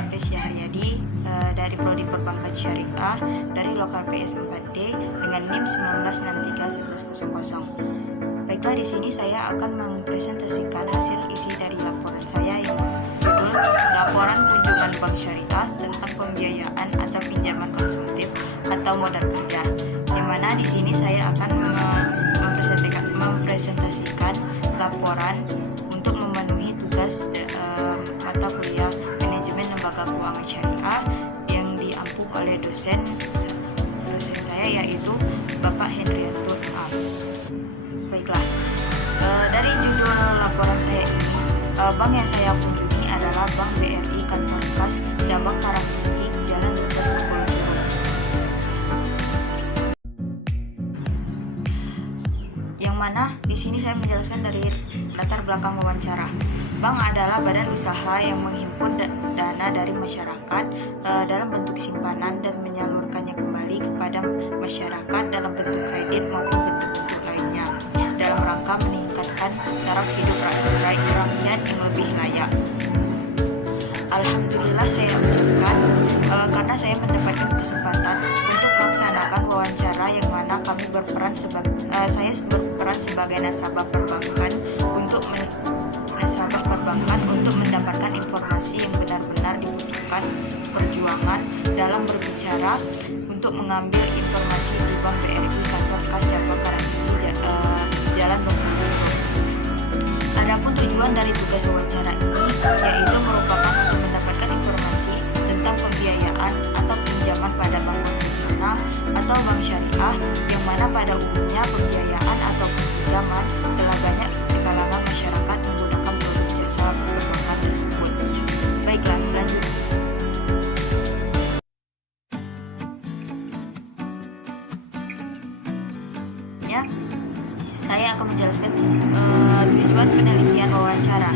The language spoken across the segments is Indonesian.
Raflesia Haryadi dari Prodi Perbankan Syariah dari Lokal PS 4D dengan NIM 1963100. Baiklah, di sini saya akan mempresentasikan hasil isi dari laporan saya yang berjudul Laporan Kunjungan Bank Syariah tentang Pembiayaan atau Pinjaman Konsumtif atau Modal Kerja. Di mana di sini saya akan mempresentasikan laporan untuk memenuhi tugas mata kuliah Manajemen Lembaga Keuangan Syariah yang diampu oleh dosen saya, yaitu Bapak Hendrianto A. Baiklah, dari judul laporan saya ini, bank yang saya kunjungi adalah Bank BRI Kantor Kas Cabang Karangtinggi, Jalan Lintas Bengkulu. Yang mana di sini saya menjelaskan dari latar belakang wawancara. Bank adalah badan usaha yang menghimpun dana dari masyarakat dalam bentuk simpanan dan menyalurkannya kembali kepada masyarakat dalam bentuk kredit maupun bentuk-bentuk lainnya dalam rangka meningkatkan taraf hidup rakyat yang lebih layak. Alhamdulillah saya ucapkan karena saya mendapatkan kesempatan untuk melaksanakan wawancara yang mana saya berperan sebagai nasabah perbankan untuk mendapatkan informasi yang benar-benar dibutuhkan perjuangan dalam berbicara untuk mengambil informasi di Bank BRI Kantor Kas Cabang Karangtinggi, Jalan Bengkulu. Adapun tujuan dari tugas wawancara ini yaitu merupakan untuk mendapatkan informasi tentang pembiayaan atau pinjaman pada bank konvensional atau bank syariah, yang mana pada umumnya pembiayaan atau pinjaman telah banyak di kalangan masyarakat menggunakan produk jasa perbankan tersebut. Baiklah, selanjutnya saya akan menjelaskan tujuan penelitian wawancara.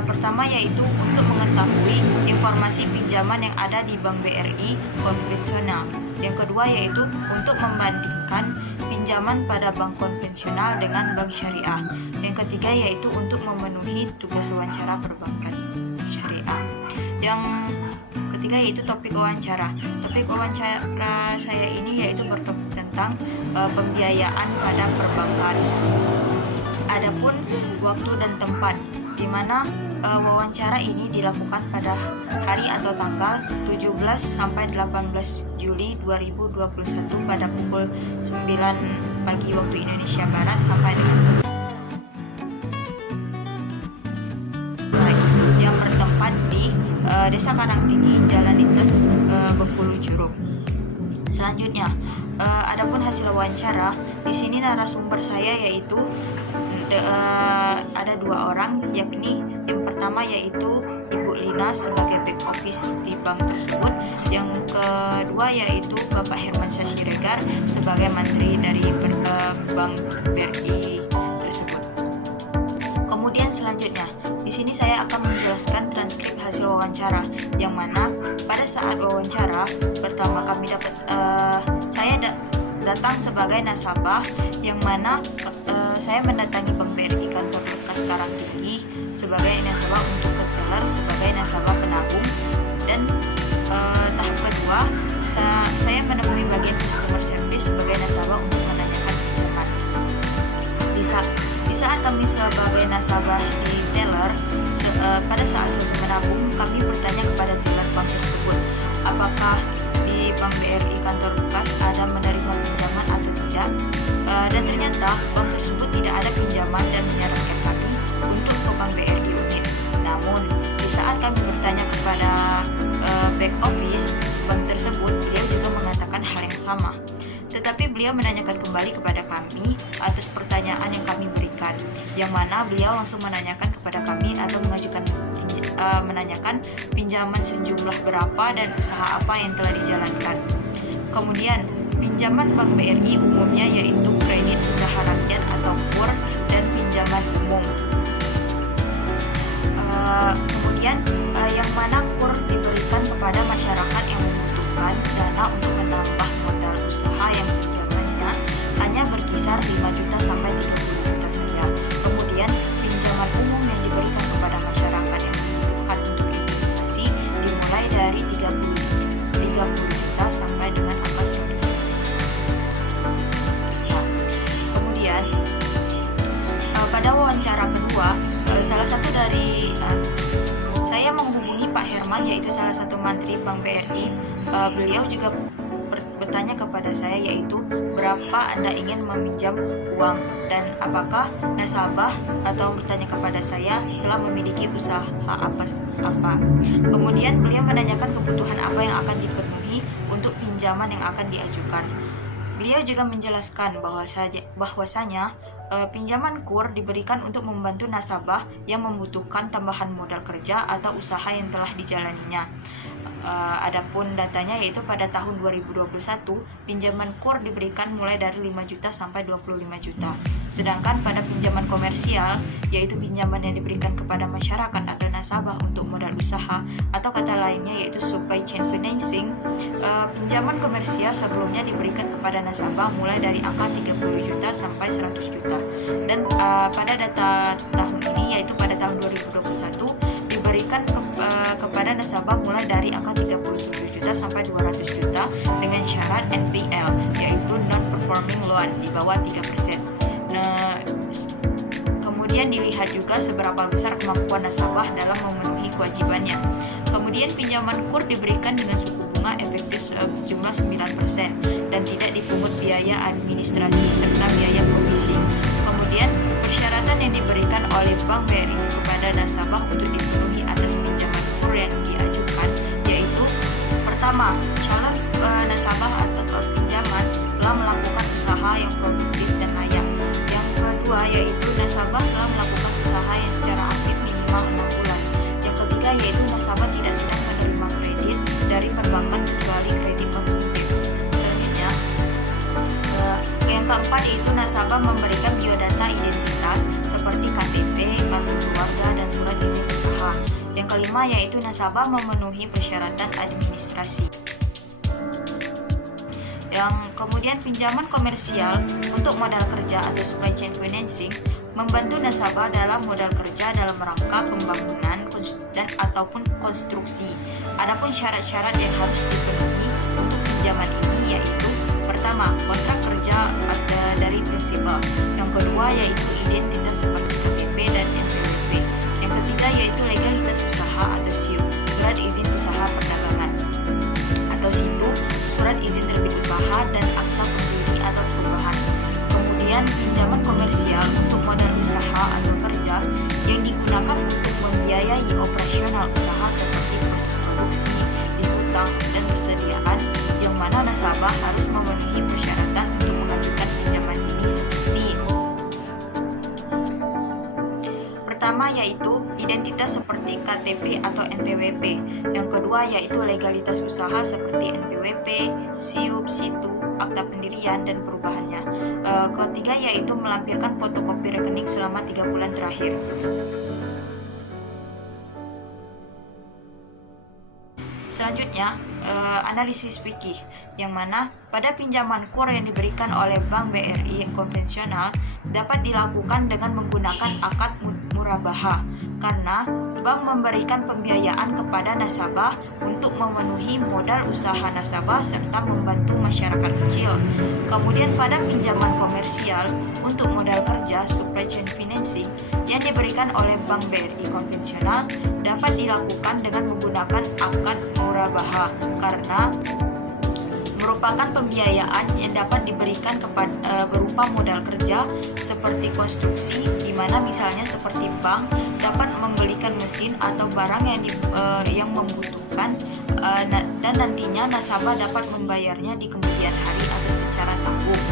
Pertama yaitu untuk mengetahui informasi pinjaman yang ada di Bank BRI konvensional. Yang kedua yaitu untuk membandingkan pinjaman pada bank konvensional dengan bank syariah. Yang ketiga yaitu untuk memenuhi tugas wawancara perbankan syariah. Yang ketiga yaitu topik wawancara. Topik wawancara saya ini yaitu bertopik tentang pembiayaan pada perbankan. Adapun waktu dan tempat di mana wawancara ini dilakukan pada hari atau tanggal 17 sampai 18 Juli 2021 pada pukul 9 pagi waktu Indonesia Barat sampai dengan yang bertempat di Desa Karangtinggi, Jalan Lintas Bengkulu Curug. Selanjutnya, adapun hasil wawancara, di sini narasumber saya yaitu ada dua orang, yakni yang pertama yaitu Ibu Lina sebagai back office di bank tersebut, yang kedua yaitu Bapak Hermansyah Siregar sebagai mantri dari Bank BRI tersebut. Kemudian selanjutnya, di sini saya akan menjelaskan transkrip hasil wawancara, yang mana pada saat wawancara pertama saya datang sebagai nasabah, yang mana saya mendatangi Bank BRI Kantor Kas Karangtinggi sebagai nasabah untuk ke teller sebagai nasabah penabung, dan tahap kedua saya menemui bagian customer service sebagai nasabah untuk menanyakan pinjaman. Di saat kami sebagai nasabah di teller, pada saat selesai menabung, kami bertanya kepada teller bank tersebut apakah di Bank BRI Kantor Kas ada menerima pinjaman atau tidak, dan ternyata bank tersebut tidak ada pinjaman dan menyarankan kami untuk ke Bank BRI unit. Namun di saat kami bertanya kepada back office bank tersebut, beliau juga mengatakan hal yang sama. Tetapi beliau menanyakan kembali kepada kami atas pertanyaan yang kami berikan, yang mana beliau langsung menanyakan kepada kami atau menanyakan pinjaman sejumlah berapa dan usaha apa yang telah dijalankan. Kemudian pinjaman Bank BRI umumnya yaitu kredit usaha rakyat atau KUR dan pinjaman umum. Kemudian yang mana KUR diberikan kepada masyarakat yang membutuhkan dana untuk menambah modal usaha yang pinjamannya hanya berkisar 5 juta sampai 30 juta saja. Kemudian pinjaman umum yang diberikan kepada masyarakat yang membutuhkan untuk investasi saya menghubungi Pak Herman, yaitu salah satu mantri Bank BRI. Beliau juga bertanya kepada saya, yaitu berapa Anda ingin meminjam uang dan apakah nasabah, atau bertanya kepada saya telah memiliki usaha apa. Kemudian beliau menanyakan kebutuhan apa yang akan dipenuhi untuk pinjaman yang akan diajukan. Beliau juga menjelaskan bahwasanya pinjaman KUR diberikan untuk membantu nasabah yang membutuhkan tambahan modal kerja atau usaha yang telah dijalaninya. Adapun datanya, yaitu pada tahun 2021 pinjaman KUR diberikan mulai dari 5 juta sampai 25 juta. Sedangkan pada pinjaman komersial, yaitu pinjaman yang diberikan kepada masyarakat atau nasabah untuk modal usaha, atau kata lainnya yaitu supply chain financing, pinjaman komersial sebelumnya diberikan kepada nasabah mulai dari angka 30 juta sampai 100 juta. Dan pada data tahun ini, yaitu pada tahun 2021, diberikan kepada nasabah mulai dari angka 37 juta sampai 200 juta dengan syarat NPL, yaitu non-performing loan, di bawah 3%. Nah, kemudian dilihat juga seberapa besar kemampuan nasabah dalam memenuhi kewajibannya. Kemudian pinjaman KUR diberikan dengan suku bunga efektif sejumlah 9% dan tidak dipungut biaya administrasi serta biaya provisi. Kemudian persyaratan yang diberikan oleh Bank BRI kepada nasabah untuk dipenuhi atas pinjaman KUR yang diajukan, yaitu pertama, calon nasabah atau pinjaman telah melakukan usaha yang produktif dan layak. Yang kedua, yaitu nasabah telah melakukan usaha yang secara aktif minimal 6 bulan. Yang ketiga, yaitu nasabah tidak sedang menerima kredit dari perbankan kecuali kredit konsumtif. Selanjutnya, yang keempat, yaitu nasabah memberikan biodata identitas seperti KTP, kartu keluarga, dan surat izin usaha. Yang kelima, yaitu nasabah memenuhi persyaratan administrasi. Yang kemudian, pinjaman komersial untuk modal kerja atau supply chain financing membantu nasabah dalam modal kerja dalam rangka pembangunan dan ataupun konstruksi. Adapun syarat-syarat yang harus dipenuhi untuk pinjaman ini, yaitu pertama, kontrak kerja dari prinsipal. Yang kedua, yaitu identitas seperti KTP dan NPWP. Yang ketiga, yaitu legalitas usaha atau SIUP, surat izin usaha perdagangan atau SITU, surat izin terbit usaha, dan akta pendiri atau perubahan. Kemudian pinjaman komersial untuk modal usaha atau kerja yang digunakan untuk membiayai operasional usaha seperti proses produksi, piutang, dan persediaan, yang mana nasabah harus memenuhi persyaratan untuk mengajukan pinjaman ini seperti pertama, yaitu identitas seperti KTP atau NPWP. Yang kedua, yaitu legalitas usaha seperti NPWP, SIUP, SITU, akta pendirian, dan perubahannya. Ketiga, yaitu melampirkan fotokopi rekening selama 3 bulan terakhir. Selanjutnya, analisis fikih, yang mana pada pinjaman KUR yang diberikan oleh Bank BRI konvensional dapat dilakukan dengan menggunakan akad murabaha, karena bank memberikan pembiayaan kepada nasabah untuk memenuhi modal usaha nasabah serta membantu masyarakat kecil. Kemudian pada pinjaman komersial untuk modal kerja supply chain financing yang diberikan oleh Bank BRI konvensional dapat dilakukan dengan menggunakan akad murabaha, karena merupakan pembiayaan yang dapat diberikan berupa modal kerja seperti konstruksi, di mana misalnya seperti bank dapat membelikan mesin atau barang yang membutuhkan, dan nantinya nasabah dapat membayarnya di kemudian hari atau secara tanggung.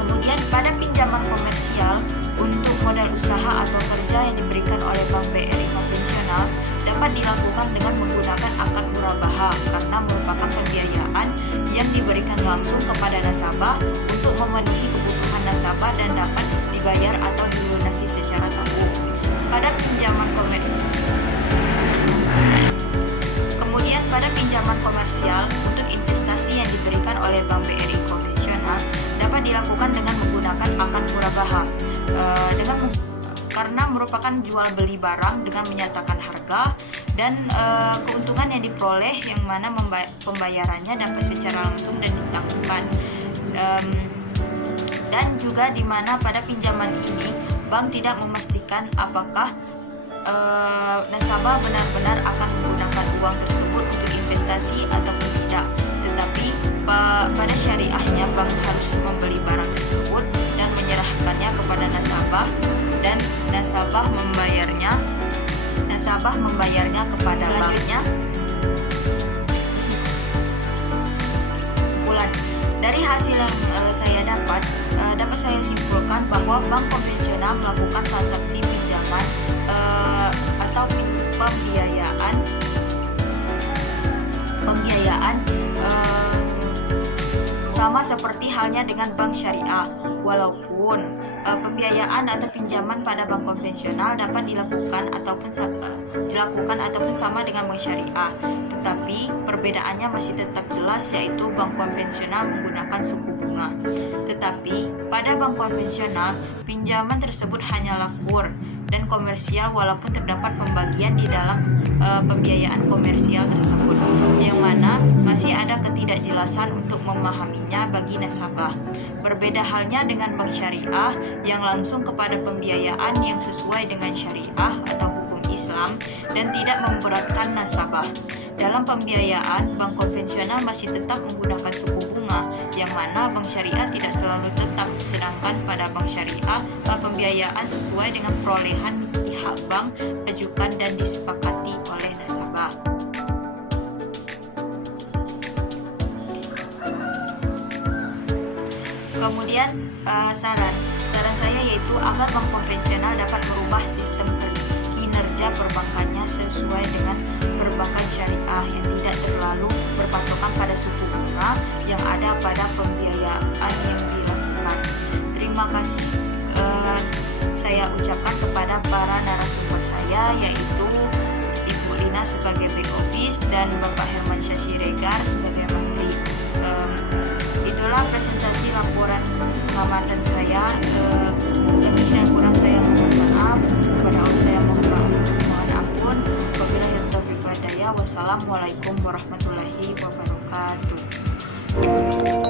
Kemudian pada pinjaman komersial untuk modal usaha atau kerja yang diberikan oleh Bank BRI konvensional dapat dilakukan dengan menggunakan akad murabaha, karena merupakan pembiayaan yang diberikan langsung kepada nasabah untuk memenuhi kebutuhan nasabah dan dapat dibayar atau dilunasi secara tanggung. Pada pinjaman Kemudian pada pinjaman komersial untuk investasi yang diberikan oleh Bank BRI konvensional dapat dilakukan dengan menggunakan akad murabaha, karena merupakan jual beli barang dengan menyatakan harga dan keuntungan yang diperoleh, yang mana pembayarannya dapat secara langsung dan ditanggungkan. Dan juga di mana pada pinjaman ini bank tidak memastikan apakah nasabah benar-benar akan menggunakan uang tersebut untuk investasi ataupun tidak. Tetapi pada syariahnya bank harus membeli barang tersebut dan menyerahkannya kepada nasabah, dan nasabah membayarnya kepada banknya. Kesimpulan dari hasil yang saya dapat saya simpulkan bahwa bank konvensional melakukan transaksi pinjaman atau pembiayaan sama seperti halnya dengan bank syariah. Walaupun pembiayaan atau pinjaman pada bank konvensional dapat dilakukan ataupun sama dengan bank syariah, tetapi perbedaannya masih tetap jelas, yaitu bank konvensional menggunakan suku bunga. Tetapi pada bank konvensional pinjaman tersebut hanyalah kur dan komersial, walaupun terdapat pembagian di dalam pembiayaan komersial tersebut, yang mana masih ada ketidakjelasan untuk memahaminya bagi nasabah. Berbeda halnya dengan bank syariah yang langsung kepada pembiayaan yang sesuai dengan syariah atau hukum Islam dan tidak memberatkan nasabah. Dalam pembiayaan, bank konvensional masih tetap menggunakan suku bunga, yang mana bank syariah tidak selalu tetap, sedangkan pada bank syariah pembiayaan sesuai dengan perolehan pihak bank ajukan dan disepakati oleh nasabah. Kemudian saran saya yaitu agar bank konvensional dapat merubah sistem kinerja perbankannya sesuai dengan perbankan syariah yang tidak terlalu berpatokan pada suku bunga yang ada pada pembiayaan yang dilakukan. Terima kasih saya ucapkan kepada para narasumber saya, yaitu Ibu Lina sebagai back office dan Bapak Herman Syasiregar sebagai menteri. Itulah presentasi laporan pengamatan saya. Lebih dan kurang saya mohon maaf. Kepada Allah saya mohon ampun. Wabillahi taufiq wal hidayah. Wassalamualaikum warahmatullahi wabarakatuh.